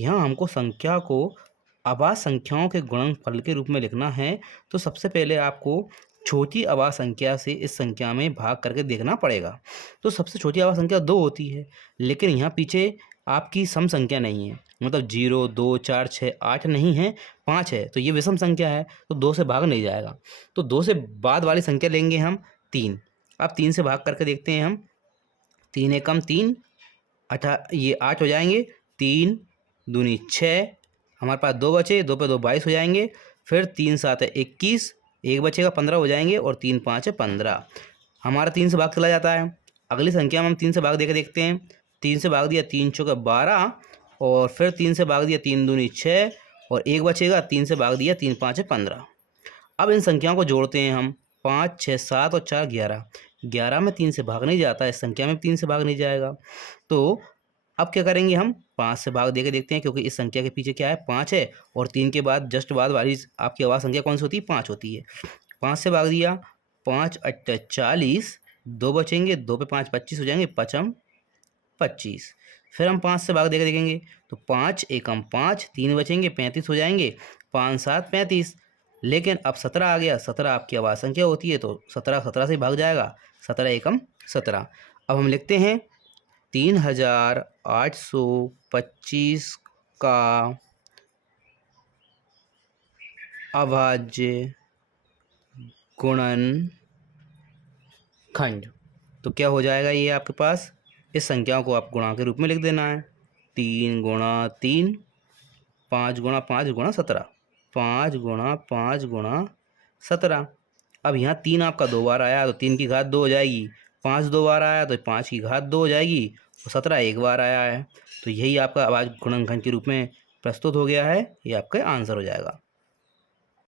यहाँ हमको संख्या को अभाज्य संख्याओं के गुणनफल के रूप में लिखना है। तो सबसे पहले आपको छोटी अभाज्य संख्या से इस संख्या में भाग करके देखना पड़ेगा। तो सबसे छोटी अभाज्य संख्या 2 होती है, लेकिन यहाँ पीछे आपकी सम संख्या नहीं है, मतलब 0, 2, 4, 6, 8 नहीं है, 5 है, तो ये विषम संख्या है, तो 2 से भाग नहीं जाएगा। तो 2 से बाद वाली संख्या लेंगे हम 3। अब 3 से भाग करके देखते हैं हम। 3 एकम 3, ये 8 हो जाएंगे। 3 दूनी 6, हमारे पास 2 बचे, 2 पे 2 22 हो जाएंगे। फिर 3 7 है 21, 1 बचेगा 15 हो जाएंगे, और 3 5 है 15। हमारा 3 से भाग चला जाता है। अगली संख्या में हम 3 से भाग देकर देखते हैं। 3 से भाग दिया, 3 चौके 12, और फिर 3 से भाग दिया, 3 दूनी 6, और 1 बचेगा। 3 से भाग दिया, 3 5 है 15। अब इन संख्याओं को जोड़ते हैं हम। 5 6 7 और 4 11। 11 में 3 से भाग नहीं जाता, इस संख्या में 3 से भाग नहीं जाएगा। तो अब क्या करेंगे हम, 5 से भाग देके देखते हैं, क्योंकि इस संख्या के पीछे क्या है, 5 है, और 3 के बाद जस्ट बाद वाली आपकी अभाज्य संख्या कौन सी होती है, 5 होती है। 5 से भाग दिया, 5 8 40, 2 बचेंगे, 2 पे 5 25 हो जाएंगे, 5 25। फिर हम 5 से भाग देकर देखेंगे, तो 5 एकम 5, 3 बचेंगे, 35 हो जाएंगे, 5 7 35। लेकिन अब 17 आ गया, 17 आपकी अभाज्य संख्या होती है, तो 17 17 से भाग जाएगा, 17 एकम 17। अब हम लिखते हैं 3825 का अभाज्य गुणनखंड। तो क्या हो जाएगा ये आपके पास, इस संख्याओं को आप गुणा के रूप में लिख देना है। 3 गुणा 3, 5 गुणा 5 गुणा 17, 5 गुणा 5 गुणा 17। अब यहाँ 3 आपका 2 बार आया, तो 3 की घात 2 हो जाएगी। 5 2 बार आया, तो 5 की घात 2 हो जाएगी, और 17 एक बार आया है। तो यही आपका अभाज्य गुणनखंड के रूप में प्रस्तुत हो गया है। ये आपका आंसर हो जाएगा।